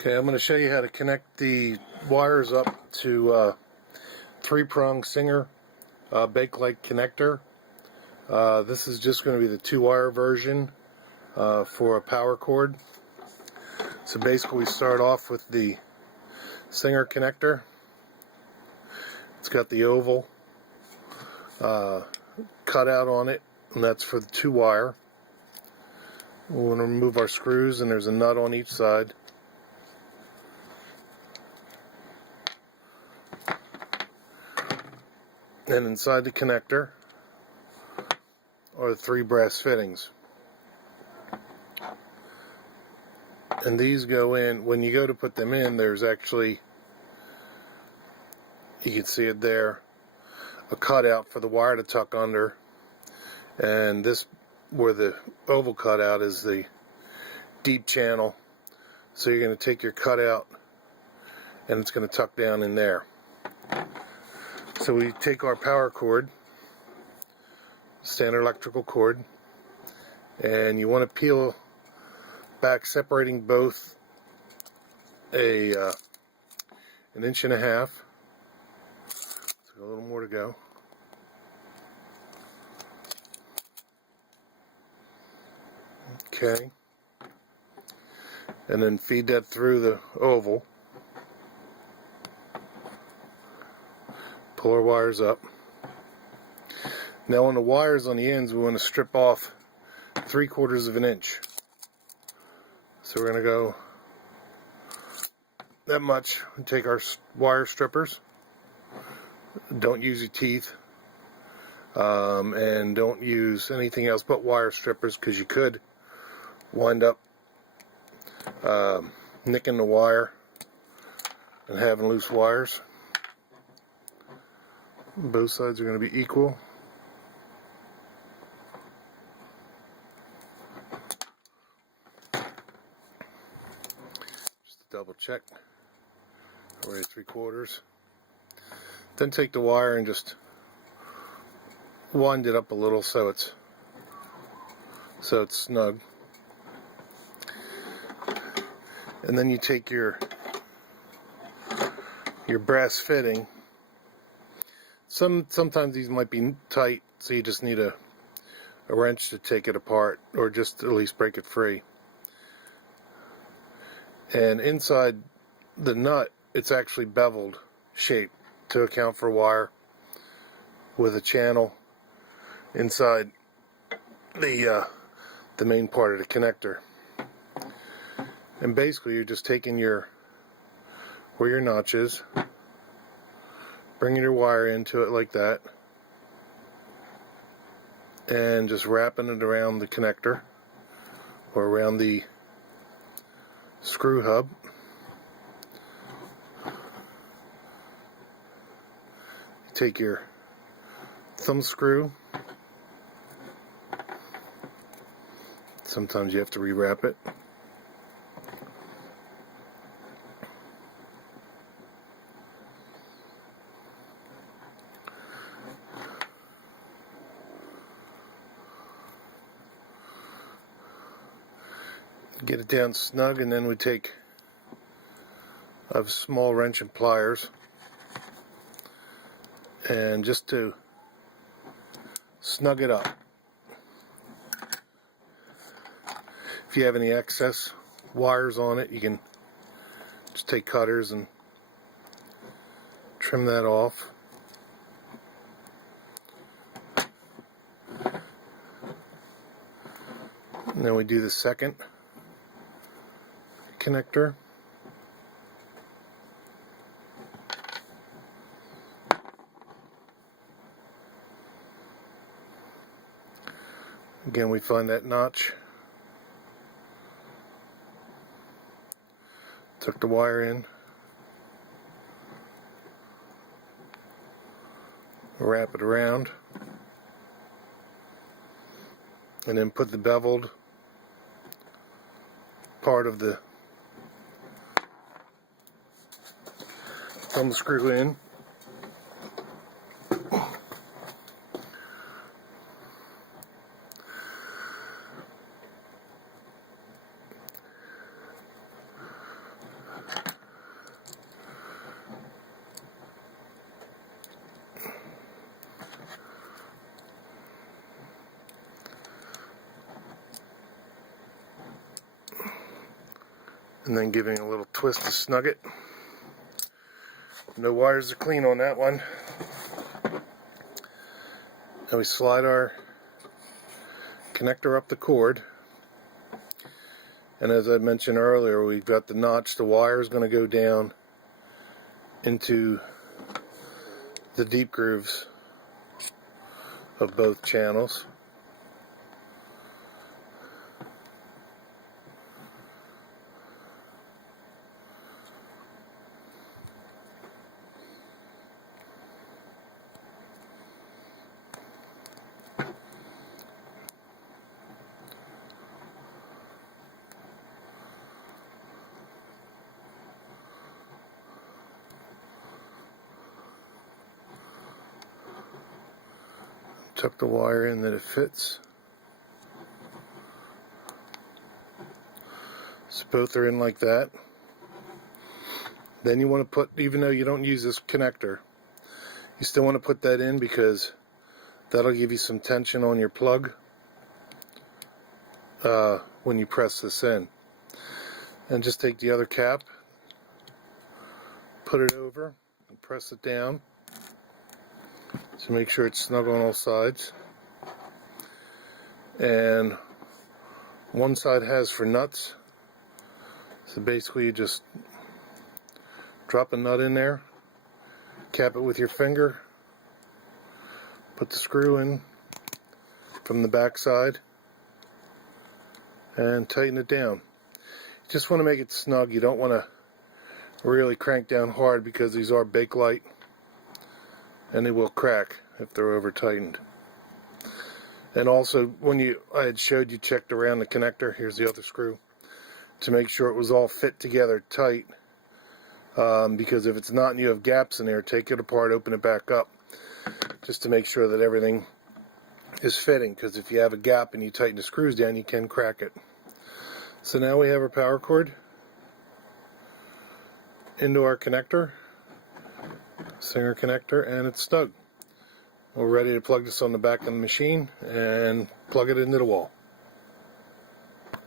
Okay, I'm going to show you how to connect the wires up to 3-prong Singer Bakelite connector. This is just going to be the 2-wire version for a power cord. So basically we start off with the Singer connector. It's got the oval cutout on it, and that's for the 2-wire. We're going to remove our screws, and there's a nut on each side. And inside the connector are the 3 brass fittings. And these go in, when you go to put them in, there's actually, you can see it there, a cutout for the wire to tuck under. And this, where the oval cutout is the deep channel. So you're going to take your cutout and it's going to tuck down in there. So we take our power cord, standard electrical cord, and you want to peel back, separating both an 1.5 inches. So a little more to go. Okay, and then feed that through the oval. Pull our wires up. Now on the wires on the ends, we want to strip off 3/4 inch. So we're going to go that much and take our wire strippers. Don't use your teeth, and don't use anything else but wire strippers, because you could wind up nicking the wire and having loose wires. Both sides are going to be equal. Just to double check. We're at 3/4. Then take the wire and just wind it up a little so it's snug. And then you take your brass fitting. Sometimes these might be tight, so you just need a wrench to take it apart, or just at least break it free. And inside the nut, it's actually beveled shape to account for wire, with a channel inside the main part of the connector. And basically you're just taking where your notch is, bringing your wire into it like that, and just wrapping it around the connector or around the screw hub. You take your thumb screw. Sometimes you have to rewrap it. Get it down snug, and then we take a small wrench and pliers, and just to snug it up. If you have any excess wires on it, you can just take cutters and trim that off. And then we do the second connector. Again, we find that notch, tuck the wire in, wrap it around, and then put the beveled part of the thumb screw in. and then giving a little twist to snug it. No wires are clean on that one. Now we slide our connector up the cord, and as I mentioned earlier, we've got the notch. The wire is going to go down into the deep grooves of both channels. Tuck the wire in that it fits. So both are in like that. Then you want to put, even though you don't use this connector, you still want to put that in because that'll give you some tension on your plug when you press this in. And just take the other cap, put it over, and press it down to make sure it's snug on all sides. And one side has for nuts, so basically you just drop a nut in there, cap it with your finger, put the screw in from the back side, and tighten it down. You just want to make it snug. You don't want to really crank down hard because these are Bakelite and they will crack if they're over tightened. And also, when I had showed you checked around the connector, here's the other screw, to make sure it was all fit together tight, because if it's not and you have gaps in there, take it apart, open it back up, just to make sure that everything is fitting, because if you have a gap and you tighten the screws down, you can crack it. So now we have our power cord into our connector, Singer connector, and it's snug. We're ready to plug this on the back of the machine and plug it into the wall.